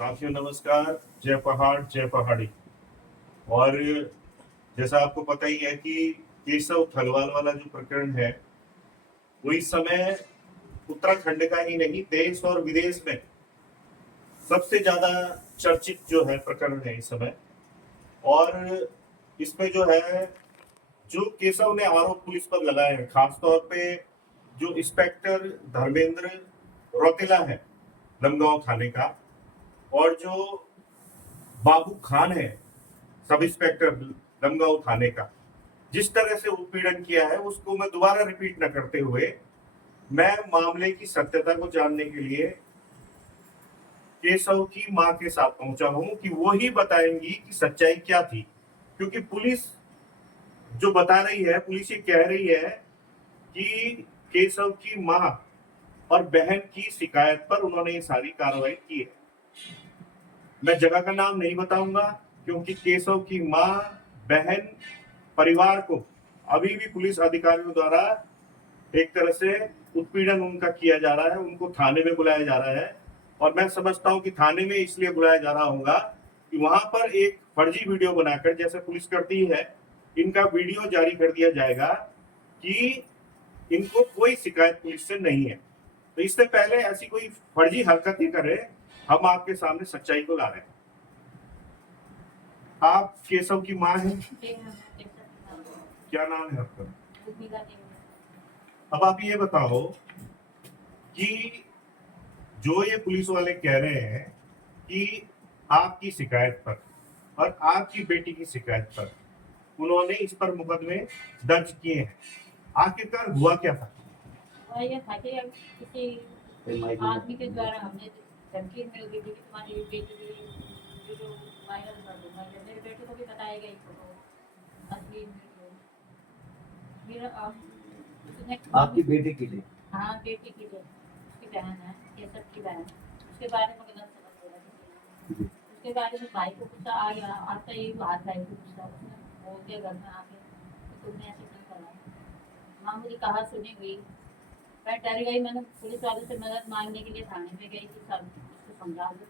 साथियों नमस्कार। जय पहाड़ जय पहाड़ी। और जैसा आपको पता ही है कि केशव थलवाल वाला जो प्रकरण है वो इस समय उत्तराखंड का ही नहीं देश और विदेश में सबसे ज्यादा चर्चित जो है प्रकरण है इस समय। और इसमें जो है जो केशव ने आरोप पुलिस पर लगाए हैं, खासतौर पे जो इंस्पेक्टर धर्मेंद्र रौतेला है लमगांव थाने का, और जो बाबू खान है सब इंस्पेक्टर लमगांव थाने का, जिस तरह से उत्पीड़न किया है उसको मैं दोबारा रिपीट न करते हुए मैं मामले की सत्यता को जानने के लिए केशव की मां के साथ पहुंचा हूं कि वो ही बताएंगी कि सच्चाई क्या थी। क्योंकि पुलिस जो बता रही है, पुलिस ये कह रही है कि केशव की मां और बहन की शिकायत पर उन्होंने ये सारी कार्रवाई की है। मैं जगह का नाम नहीं बताऊंगा क्योंकि केशव की मां, बहन, परिवार को अभी भी पुलिस अधिकारियों द्वारा एक तरह से उत्पीड़न उनका किया जा रहा है, उनको थाने में बुलाया जा रहा है। और मैं समझता हूं कि थाने में इसलिए बुलाया जा रहा होगा कि वहां पर एक फर्जी वीडियो बनाकर, जैसे पुलिस करती है, इनका वीडियो जारी कर दिया जाएगा कि इनको कोई शिकायत पुलिस से नहीं है। तो इससे पहले ऐसी कोई फर्जी हरकतें करे, हम आपके सामने सच्चाई को ला रहे हैं। आप केशव की मां हैं, क्या नाम है आपका? अब आप ये बताओ कि जो ये पुलिस वाले कह रहे हैं कि आपकी शिकायत पर और आपकी बेटी की शिकायत पर उन्होंने इस पर मुकदमे दर्ज किए हैं, आखिरकार हुआ क्या था? ये था कि किसी आदमी के द्वारा हमने धमकी मिल गई थी कि तुम्हारी बेटी की वीडियो वायरल कर दूंगा। मेरे बेटे को भी बताएगा ये फोटो असली वीडियो। फिर उसने आपकी बेटी के लिए? हाँ, बेटी के लिए, उसकी बहन है, केसर की बहन, उसके बारे में गलत समझ बोला। उसके बारे में भाई को गुस्सा आ गया, आता ही वो हाथ भाई को गुस्सा, उसने बोल दिया घर में आके तुमने ऐसे क्यों करा। माँ मुझे कहा सुनी हुई, मैं डर गई। मैंने पुलिस वालों से मदद मांगने के लिए थाने में गई कि सब उसको समझा दो।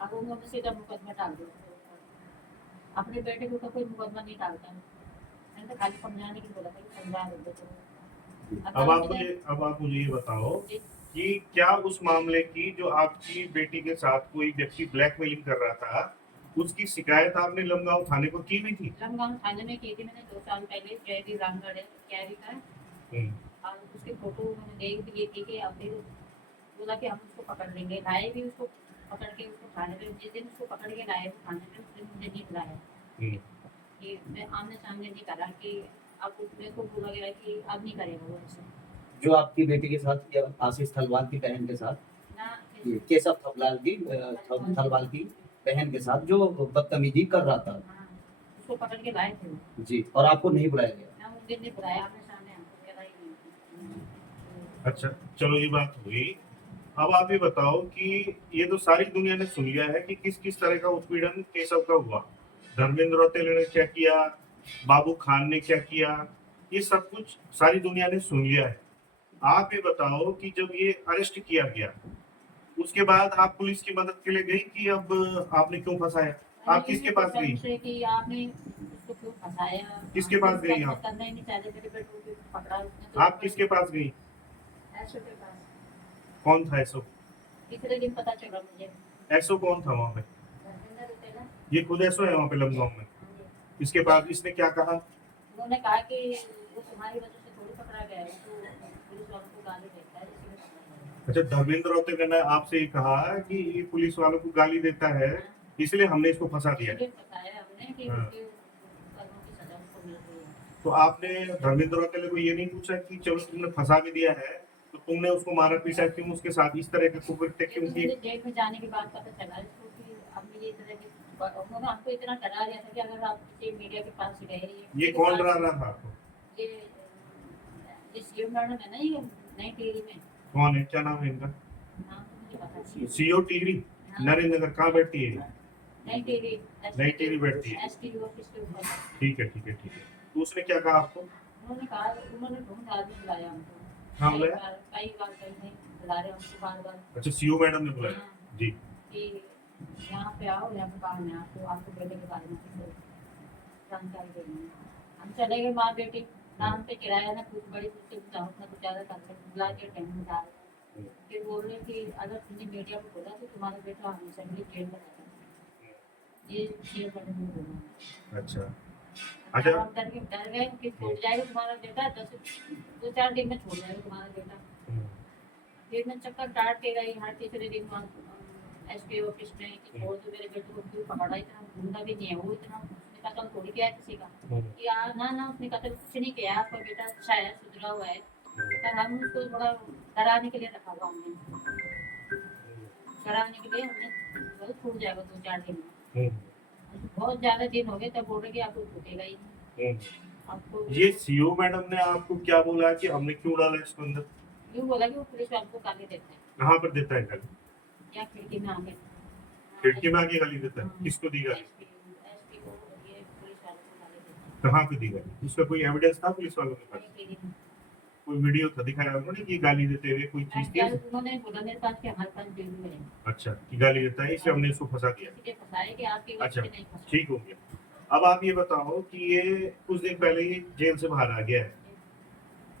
अब उन्होंने सीधा मुकदमा डाल दिया। अपने बेटे के ऊपर कोई मुकदमा नहीं डालता, मैंने तो खाली समझाने की बोला था कि समझा दो। अब आप मुझे ये बताओ कि क्या उस मामले की, जो आपकी बेटी के साथ कोई व्यक्ति ब्लैकमेलिंग कर रहा था, उसकी शिकायत आपने लमगांव थाने को की भी थी? लमगांव थाने में की थी मैंने 2 साल पहले। जयवी रामगढ़ है, कैरी का, और उसकी फोटो मैंने देख भी ली थी कि अब फिर बोला कि हम उसको पकड़ लेंगे। लाए भी उसको, पकड़ के उसको थाने में, जिस दिन उसको पकड़ के लाए थे थाने में, उस दिन मुझे नहीं बुलाया कि मैं आमने सामने नहीं करा कि अब मेरे को बोला गया कि अब नहीं करेगा वो ऐसे। जो आपकी बेटी के साथ या आशीष थलवाल की बहन के साथ, केशव थलवाल की बहन के साथ जो बदतमीजी कर रहा था, उसको पकड़ के लाए थे जी, और आपको नहीं बुलाया गया? मैं उस दिन नहीं बुलाया, आपने सामने हमको कह रहा ही नहीं। अच्छा, चलो ये बात हुई। अब आप ये बताओ कि ये तो सारी दुनिया ने सुन लिया है कि किस किस तरह का उत्पीड़न केशव का हुआ, धर्मेंद्र रौतेले ने क्या किया, बाबू खान ने क्या किया, ये सब कुछ सारी दुनिया ने सुन लिया है। आप ये बताओ कि जब ये अरेस्ट किया गया उसके बाद आप पुलिस की मदद के लिए गई कि अब आपने क्यों फंसाया? आप किसके पास गई? कि आपने उसको क्यों फंसाया, किसके पास गई आप? करना ही नहीं चाहते, मेरे बेटे को पकड़ा उसने। आप किसके पास गई? ऐसो के पास। कौन था ऐसो? तीसरे दिन पता चला मुझे। ऐसो कौन था वहाँ पे? धर्मेंद्र रौतेला। ये खुद ऐसो है वहाँ पे लमगांव में? इसके बाद इसने क्या कहा? उन्होंने कहा कि वो तुम्हारी वजह से थोड़ी पकड़ा गया है, तो पुलिस वालों को गाली देता है इसलिए पकड़ा गया। अच्छा, धर्मेंद्र रौतेला ने आपसे ये कहा कि ये पुलिस वालों को गाली देता है इसलिए हमने इसको फंसा दिया है? बताया हमने कि उसके कर्मों की सजा उसको मिल गई है। तो आपने धर्मेंद्र रौतेला को ये नहीं पूछा कि चलो तुमने फंसा भी दिया है तो तुमने उसको मारा पीटा क्यों, उसके साथ इस तरह के कुकृत्य क्यों किए? जेल में जाने के बाद पता चला इसको कि अब ये तरह के, उन्होंने हमको इतना डरा दिया था कि अगर आप किसी मीडिया के पास गए, ये कौन डरा रहा था आपको? ये सीओ मैडम है ना, ये नई टिहरी में। कौन है, क्या नाम है इनका? नाम तो मुझे पता है। सीओ टिहरी नरेंद्र नगर कहाँ बैठती है? नई टिहरी। नई टिहरी बैठती है। एसटीडी ऑफिस के ऊपर। ठीक है ठीक है ठीक है। तो उसने क्या कहा आपको? उन्होंने कहा, उन्होंने ढूंढ आदमी बुलाया हमको। हाँ बुलाया? कई बार कहीं नहीं बुला रहे हमको बार बार। अच्छा, सीओ मैडम ने बुलाया? जी। कि और यहाँ पे काम है आपको आपको बेटे के बारे में कुछ जानकारी देनी है। हम चले गए माँ बेटी नाम पे किराया ना कुछ बड़ी कुछ ना कुछ ज़्यादा करके बुला के टाइम बता रहे फिर बोल रहे कि अगर तुमने मीडिया को बोला तो तुम्हारा बेटा हमेशा के लिए जेल में रहेगा। ये शेयर करने में बोला अच्छा अच्छा अच्छा। हम डर गए कि छूट जाएगा तुम्हारा बेटा 2-4 दिन में छूट जाएगा तुम्हारा बेटा। फिर मैं चक्कर काट के गई हर तीसरे दिन एसपी ऑफिस में कि छोड़ दो मेरे बेटे को क्यों पकड़ा इतना गुंडा भी नहीं है वो इतना उसने कत्ल थोड़ी किया है किसी का कि ना उसने कत्ल कुछ नहीं किया आपका बेटा अच्छा है सुधरा हुआ है पर हम उसको थोड़ा डराने के लिए रखा हुआ हमने डराने के लिए हमने बहुत छूट जाएगा 2-4 दिन में बहुत ज्यादा दिन हो गए तब बोल रहे कि आपको छूटेगा ही नहीं आपको ये सीओ मैडम ने आपको क्या बोला कि हमने क्यों डाला इसके अंदर? यूँ बोला कि वो पुलिस वालों को गाली देते हैं कहाँ पर देता है गाली? या खिड़की में आके खिड़की में आके गाली देता है? किसको दी गाली? एसपी को ये पुलिस वालों को गाली देते हैं कहाँ पे दी गाली? उसका कोई एविडेंस था पुलिस वालों के पास? कहीं कहीं नहीं। कोई वीडियो था दिखाया उन्होंने कि गाली देते हुए कोई चीज थी? यार उन्होंने बोला मेरे पास कि हमारे पास वीडियो है अच्छा कि गाली देता है इसलिए हमने इसको फंसा दिया। इसलिए फंसाए कि आपकी वजह अच्छा से नहीं फंसा ठीक हो गया। अब आप ये बताओ कि ये कुछ दिन पहले ही जेल से बाहर आ गया है,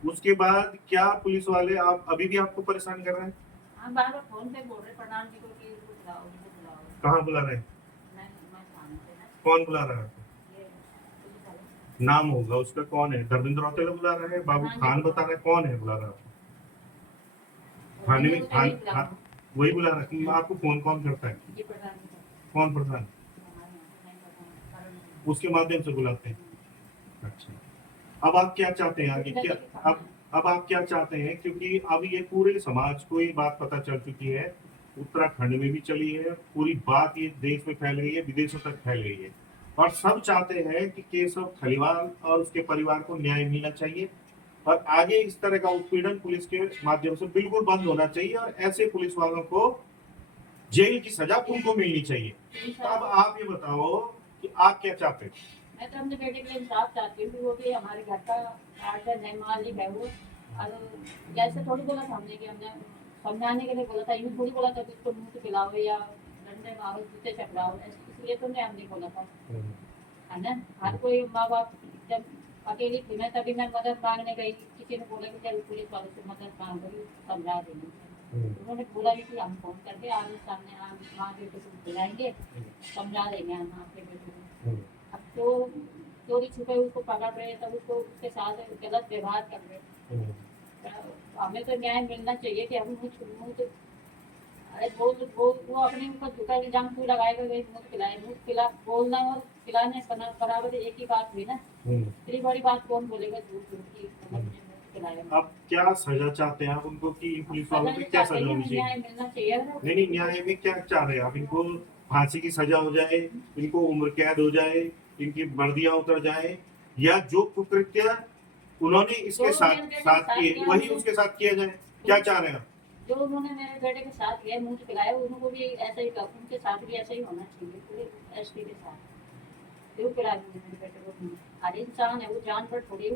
उसके बाद क्या पुलिस वाले आप अभी भी आपको परेशान कर रहे हैं? हाँ बार बार फोन पे बोल रहे प्रधान जी को कि इनको बुलाओ इनको बुलाओ कहाँ बुला रहे हैं? मैं थाने पे ना कौन बुला रहा है? ये पुलिस वाले नाम होगा उसका, कौन है? धर्मेंद्र रौतेला बुला रहा है? बाबू खान बता रहा है? कौन है बुला रहा है? थाने में वही बुला रहा है। आपको फोन कौन करता है? ये प्रधान जी को कौन प्रधान? हमारे यहाँ पे नहीं पता कारण उसके माध्यम से बुलाते हैं। अच्छा अब आप क्या चाहते हैं आगे क्या? अब आप क्या चाहते हैं, क्योंकि अब ये पूरे समाज को ये बात पता चल चुकी है, उत्तराखंड में भी चली है, पूरी बात ये देश में फैल गई है, विदेशों तक फैल गई है और सब चाहते हैं कि केशव खलीवाल और उसके परिवार को न्याय मिलना चाहिए और आगे इस तरह का उत्पीड़न पुलिस के माध्यम से बिल्कुल बंद होना चाहिए और ऐसे पुलिस वालों को जेल की सजा उनको मिलनी चाहिए। तो अब आप ये बताओ कि आप क्या चाहते हैं? मैं तो अपने बेटे के लिए इंसाफ चाहती हूँ कि वो भी हमारे घर का आर्ट है मालिक है वो और जैसे थोड़ी बोला था हमने कि हमने समझाने के लिए बोला था यूँ थोड़ी बोला था कि उसको मुँह से पिलाओ या डंडे मारो जूते चकराओ इसलिए तो मैं हमने बोला था है ना। हर कोई माँ बाप जब अकेली थी मैं तभी मैं मदद मांगने गई किसी ने बोला कि चल पुलिस वालों से मदद मांग गई समझा देंगे उन्होंने बोला कि हम फोन करके आगे सामने माँ बेटे को बुलाएंगे समझा देंगे हम आपके बेटे को। अब तो चोरी छुपे उसको पकड़ रहे तब उसको उसके साथ गलत व्यवहार कर रहे हमें तो न्याय मिलना चाहिए कि हम मुँह तो अरे वो अपने ऊपर झूठा इल्जाम क्यों लगाएगा मुँह खिला बोलना और खिलाने बराबर एक ही बात हुई ना। इतनी बड़ी बात कौन बोलेगा झूठ झूठ की अब क्या सजा चाहते हैं आप उनको कि पुलिस वालों को क्या सजा होनी चाहिए? न्याय मिलना चाहिए नहीं न्याय में क्या चाह रहे हैं आप? इनको फांसी की सजा हो जाए, इनको उम्र कैद हो जाए, इनकी वर्दियां उतर जाए या जो कुकृत्य उन्होंने इसके साथ किए वही उसके साथ किया जाए? क्या चाह रहे हैं आप? जो उन्होंने मेरे बेटे के साथ किया मुंह पिलाया उनको भी ऐसा ही उनके साथ भी ऐसा ही होना चाहिए पूरे एसपी के साथ क्यों पिला मेरे बेटे को हर इंसान है वो जानवर थोड़ी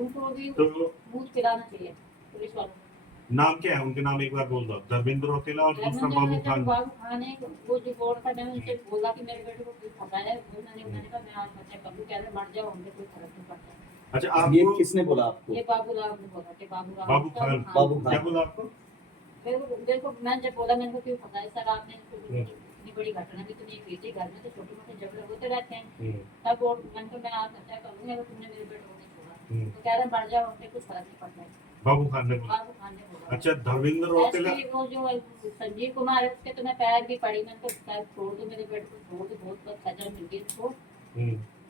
उनको भी तो मुंह पिलाना चाहिए पुलिस वालों को। नाम क्या है उनके? नाम एक बार बोल दो। धर्मेंद्र रौतेला और दूसरा बाबू खान। बाबू खान है वो जो बोर्ड का मैंने उनसे बोला कि मेरे बेटे को क्यों फंसाया है उन्होंने कहा मैं आज बच्चा कभी कह रहे मर जाओ हमने कोई फर्क नहीं पड़ता। अच्छा ये आपको किसने बोला आपको? ये बाबूराव ने बोला कि बाबू खान क्या बोला आपको? देखो मैं जब बोला मैंने को क्यों फंसाया सर आपने इतनी बड़ी घटना भी तो नहीं हुई थी घर में तो छोटे मोटे झगड़े होते रहते हैं तब वो मैंने को मैं आज बच्चा करूँगी अगर तुमने मेरे बेटे को नहीं छोड़ा तो कह रहे मर जाओ हमने कुछ फर्क नहीं पड़ता है। बाबू खान ने बोला। बाबू खान ने बोला। अच्छा धर्मेंद्र रौतेला वो जो संजीव कुमार है उसके तो मैं पैर भी पड़ी मैंने तो शायद छोड़ दो मेरे बेटे को छोड़ दो बहुत सजा मिल गई उसको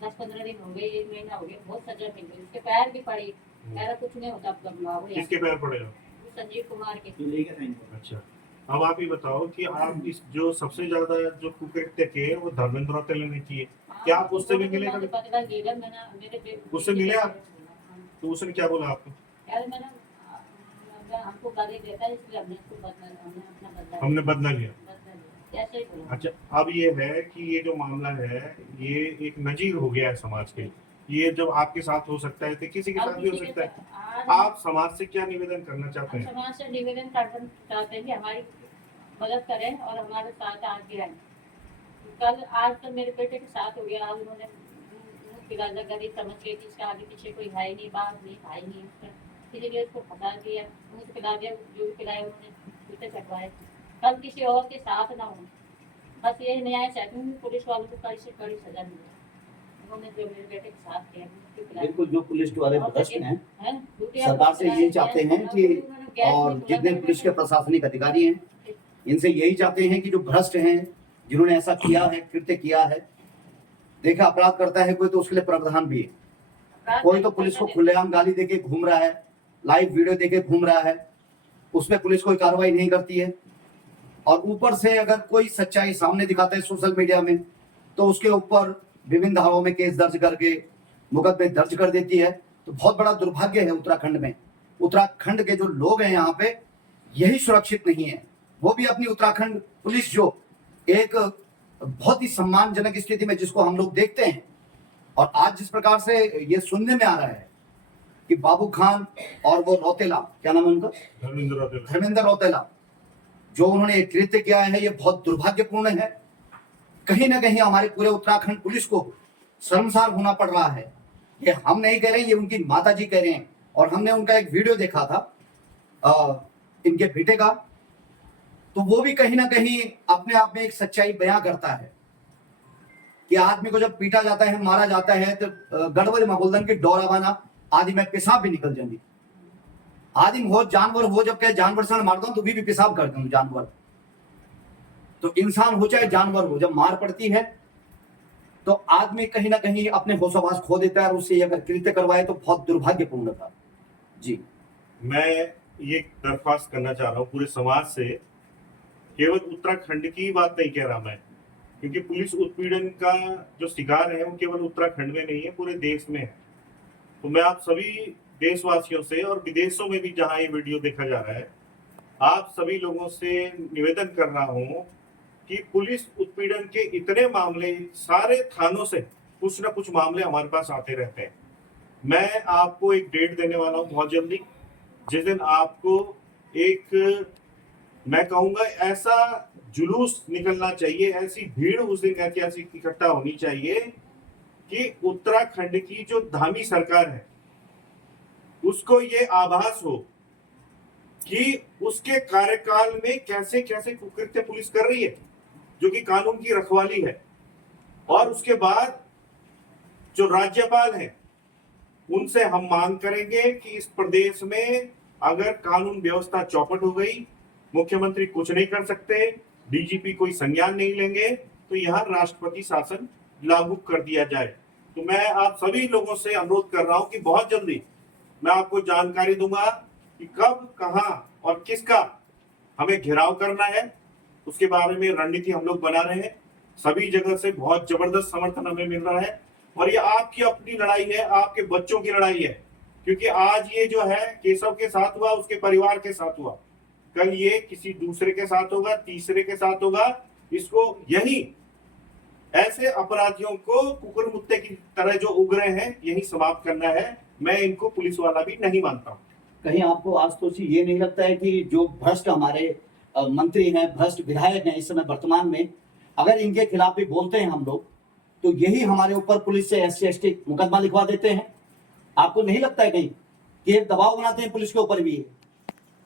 10-15 दिन हो गए 1 महीना हो गया बहुत सजा मिल गई उसके पैर भी पड़ी पैर कुछ नहीं होता अब बुलाओ किसके पैर पड़े? संजीव कुमार के। अच्छा अब आप ये बताओ कि आप इस जो सबसे ज्यादा जो कुकृत्य किए वो धर्मेंद्र रौतेला ने किए, क्या आप उससे भी मिले कभी? बदला लिया मैंने मेरे उससे मिले आप? तो उसने क्या बोला आपको? यार मैंने हमको गाली देता है इसलिए हमने इसको बदला हमने बदला लिया। ऐसे ही बोला। अच्छा अब ये है कि ये जो मामला है ये एक नजीर हो गया है समाज के, ये जब आपके साथ हो सकता है तो किसी के साथ भी हो सकता है। आप समाज से क्या निवेदन करना चाहते हैं? समाज से निवेदन करना चाहते हैं कि हमारी मदद करें और हमारे साथ आगे आए। कल आज तो मेरे बेटे के साथ हो गया, आज उन्होंने मुँह पिला दिया, गरीब समझ के कि इसके आगे पीछे कोई है ही नहीं, बाप नहीं, भाई नहीं उसका, इसीलिए उसको फंसा दिया, मुँह पिला दिया, जो भी पिलाया उन्होंने जूते चटवाए। कल किसी और के साथ ना हो, बस ये न्याय चाहती हूँ कि पुलिस वालों को कड़ी से कड़ी सजा मिले। उन्होंने जो मेरे बेटे के साथ किया, मुझे पिलाया। बिल्कुल, जो पुलिस वाले भ्रष्ट हैं, हैं? सरकार से यही चाहते हैं कि, और जितने पुलिस के प्रशासनिक अधिकारी हैं, इनसे यही चाहते हैं कि जो भ्रष्ट हैं, जिन्होंने ऐसा किया है, कृत्य किया है, देखा अपराध करता है कोई तो उसके लिए प्रावधान भी है। कोई तो पुलिस को खुलेआम गाली देके घूम रहा है, लाइव वीडियो देके घूम रहा है, उसमें पुलिस कोई कार्रवाई नहीं करती है, और ऊपर से अगर कोई सच्चाई सामने दिखाता है सोशल मीडिया में तो उसके ऊपर विभिन्न धाराओं में केस दर्ज करके मुकदमे दर्ज कर देती है। तो बहुत बड़ा दुर्भाग्य है उत्तराखंड में। उत्तराखंड के जो लोग हैं यहाँ पे, यही सुरक्षित नहीं है। वो भी अपनी उत्तराखंड पुलिस जो एक बहुत ही सम्मानजनक स्थिति में जिसको हम लोग देखते हैं, और आज जिस प्रकार से ये सुनने में आ रहा है कि बाबू खान और वो रौतेला, क्या नाम है उनका, धर्मेंद्र रौतेला, जो उन्होंने एक कृत्य किया है, ये बहुत दुर्भाग्यपूर्ण है। कहीं ना कहीं हमारे पूरे उत्तराखंड पुलिस को शर्मसार होना पड़ रहा है। ये हम नहीं कह रहे, ये उनकी माताजी कह रहे हैं। और हमने उनका एक वीडियो देखा था इनके बेटे का, तो वो भी कहीं ना कहीं अपने आप में एक सच्चाई बयां करता है कि आदमी को जब पीटा जाता है, मारा जाता है, तो गड़बड़ में बोलदन की डोरावाना आदि में पेशाब भी निकल जाती। आदमी हो जानवर हो, जब कहे जानवर से मारता हूं तो भी पेशाब करता हूं जानवर। तो इंसान हो चाहे जानवर हो, जब मार पड़ती है तो आदमी कहीं ना कहीं अपने होशाबाश खो देता है, और उससे अगर कृत्य करवाए तो बहुत दुर्भाग्यपूर्ण था। जी, मैं ये दरख्वास्त करना चाह रहा हूँ पूरे समाज से, केवल उत्तराखंड की बात नहीं कह रहा मैं, क्योंकि पुलिस उत्पीड़न का जो शिकार है वो केवल उत्तराखंड में नहीं है, पूरे देश में है। तो मैं आप सभी देशवासियों से और विदेशों में भी जहां ये वीडियो देखा जा रहा है, आप सभी लोगों से निवेदन कर रहा हूं कि पुलिस उत्पीड़न के इतने मामले सारे थानों से कुछ ना कुछ मामले हमारे पास आते रहते हैं। मैं आपको एक डेट देने वाला हूं बहुत जल्दी, जिस दिन आपको एक, मैं कहूंगा ऐसा जुलूस निकलना चाहिए, ऐसी भीड़ उस दिन ऐतिहासिक इकट्ठा होनी चाहिए कि उत्तराखंड की जो धामी सरकार है उसको ये आभास हो कि उसके कार्यकाल में कैसे कैसे कुकृत्य पुलिस कर रही है, जो कि कानून की रखवाली है। और उसके बाद जो राज्यपाल हैं उनसे हम मांग करेंगे कि इस प्रदेश में अगर कानून व्यवस्था चौपट हो गई, मुख्यमंत्री कुछ नहीं कर सकते, डीजीपी कोई संज्ञान नहीं लेंगे, तो यहाँ राष्ट्रपति शासन लागू कर दिया जाए। तो मैं आप सभी लोगों से अनुरोध कर रहा हूं कि बहुत जल्दी मैं आपको जानकारी दूंगा कि कब, कहां और किसका हमें घेराव करना है। उसके बारे में रणनीति हम लोग बना रहे हैं। सभी जगह से बहुत जबरदस्त समर्थन हमें मिल रहा है, और ये आपकी अपनी लड़ाई है, आपके बच्चों की लड़ाई है। क्योंकि आज ये जो है केशव के साथ हुआ, उसके परिवार के साथ हुआ, कल ये किसी दूसरे के साथ होगा, तीसरे के साथ होगा। इसको यही ऐसे अपराधियों को कुकुर मुत्ते की तरह जो उगरे हैं यही समाप्त करना है। मैं इनको पुलिस वाला भी नहीं मानता हूँ। कहीं आपको आशुतोष ये नहीं लगता है कि जो भ्रष्ट हमारे मंत्री हैं, भ्रष्ट विधायक हैं इस समय वर्तमान में, अगर इनके खिलाफ भी बोलते हैं हम लोग, तो यही हमारे ऊपर पुलिस से SC/ST मुकदमा लिखवा देते हैं? आपको नहीं लगता है कहीं कि एक दबाव बनाते हैं पुलिस के ऊपर भी?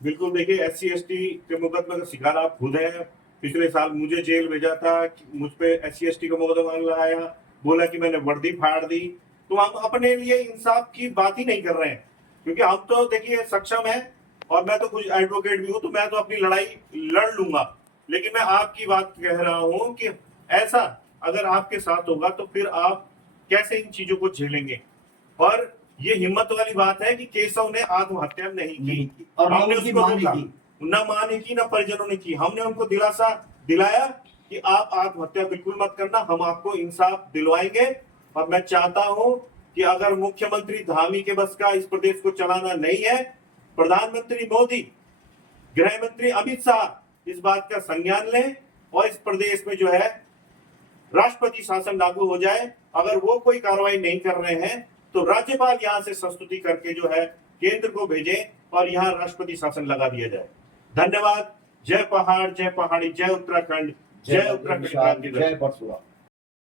बिल्कुल, देखिए SC/ST के मुकदमे का शिकार आप खुद हैं। पिछले साल मुझे जेल भेजा था, मुझ पे SC/ST का मुकदमा लगाया, बोला कि मैंने वर्दी फाड़ दी। तो हम अपने लिए इंसाफ की बात ही नहीं कर रहे हैं, क्योंकि हम तो देखिए सक्षम है, और मैं तो कुछ एडवोकेट भी हूं, तो मैं तो अपनी लड़ाई लड़ लूंगा। लेकिन मैं आपकी बात कह रहा हूं कि ऐसा अगर आपके साथ होगा तो फिर आप कैसे इन चीजों को झेलेंगे। और ये हिम्मत वाली बात है कि केशव ने आत्महत्या नहीं की, और हमने उसकी उसको मां ने रोका, की। न मां ने की, न परिजनों ने की। हमने उनको दिलासा दिलाया कि आप आत्महत्या बिल्कुल मत करना, हम आपको इंसाफ दिलवाएंगे। और मैं चाहता हूं कि अगर मुख्यमंत्री धामी के बस का इस प्रदेश को चलाना नहीं है, प्रधानमंत्री मोदी, गृह मंत्री अमित शाह इस बात का संज्ञान लें और इस प्रदेश में जो है राष्ट्रपति शासन लागू हो जाए। अगर वो कोई कार्रवाई नहीं कर रहे हैं तो राज्यपाल यहाँ से संस्तुति करके जो है केंद्र को भेजें और यहाँ राष्ट्रपति शासन लगा दिया जाए। धन्यवाद। जय पहाड़ जय पहाड़ी जय उत्तराखंड जय उत्तराखंड क्रांति दल। जय परशुराम।